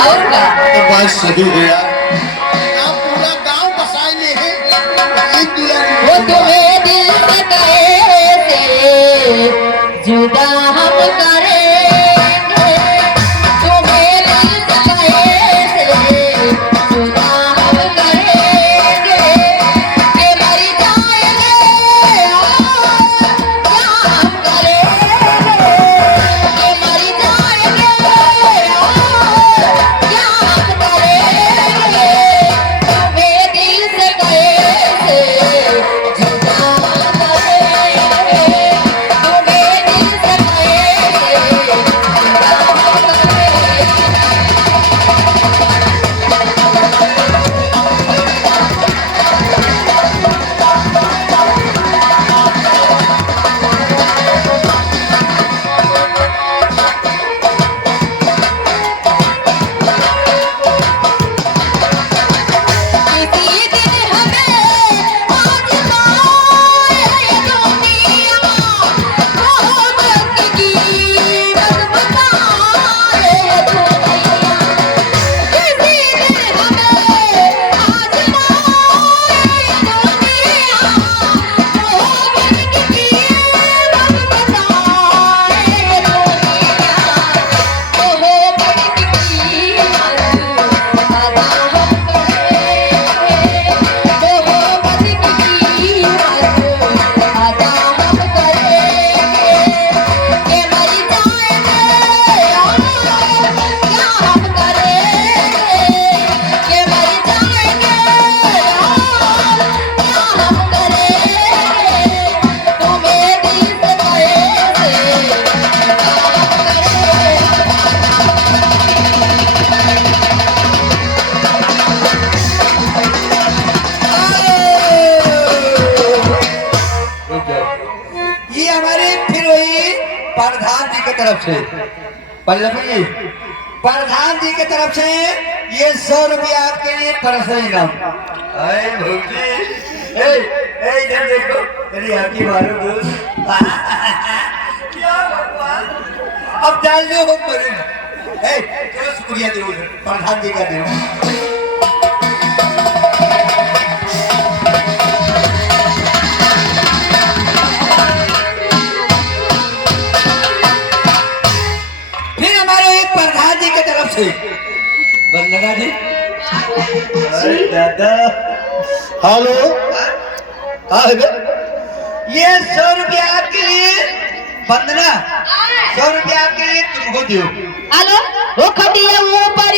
और क्या? तो बात सही है यार। आप पूरा गांव बसाए हैं एक दुल्हन वो तुम्हें दिल से कैसे जुदा हम करेंगे, तुम्हें दिल से कैसे जुदा हम करेंगे, कि मर जाएंगे क्या हम करेंगे, कि मर जाएंगे क्या हम करेंगे, तुम्हें दिल से कैसे जुदा हम करेंगे, तुम्हें दिल से कैसे जुदा हम करेंगे। किसी दिन हमें आजमाए दुनिया, मोहब्बत की कीमत बताए दुनिया। किसी दिन हमें आजमाए दुनिया, मोहब्बत की कीमत बताए दुनिया। मोहब्बत की कीमत अदा हम करेंगे, मोहब्बत की कीमत अदा हम करेंगे, कि मर जाएंगे क्या हम करेंगे, कि मर जाएंगे क्या हम करेंगे, तुम्हें दिल से कैसे जुदा हम करेंगे। ये हमारे फिर वही प्रधान जी की तरफ से पल्लवी जी, प्रधान जी की तरफ से ये 100 रुपया आपके लिए पर्सनल इनाम। अरे भौजी, ए इधर देखो, तेरी हाथी मारो दोस्त। क्या भगवान, अब जान लो हम मरेंगे। ए चलो शुक्रिया दो प्रधान जी का दो। फिर हमारे एक प्रधान जी की तरफ से वंदना जी। अरे दादा, हेलो। हाँ है बे? ये 100 रुपया आपके लिए वंदना, 100 रुपया आपके लिए तुमको दो। हेलो, वो खटिया ऊपर